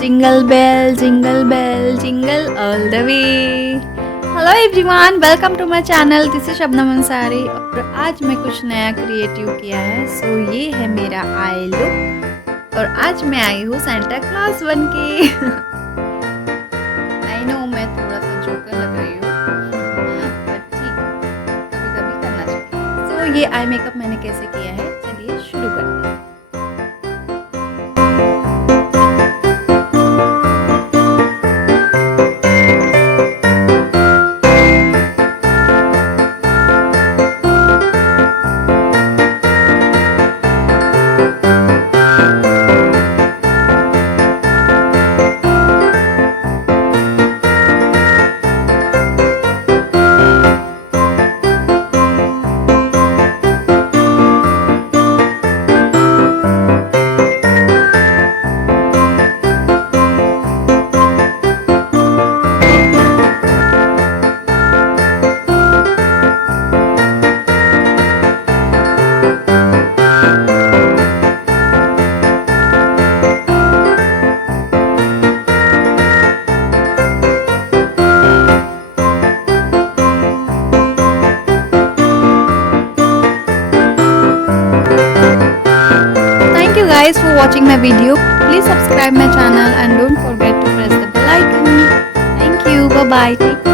jingle bell, jingle all the way. Hello everyone, welcome to my channel. This is Shabnam Ansari और आज मैं कुछ नया क्रिएटिव किया है। सो ये है मेरा आई लुक और आज मैं आई हूँ सेंटा क्लॉज बन के। आई नो मैं थोड़ा सा जोकर लग रही हूँ बट ठीक, कभी कभी करना चाहिए। सो ये आई मेकअप मैंने कैसे किया है, चलिए शुरू करते हैं। Thank you guys for watching my video. Please subscribe my channel and don't forget to press the bell icon. Thank you. Bye bye. Take care.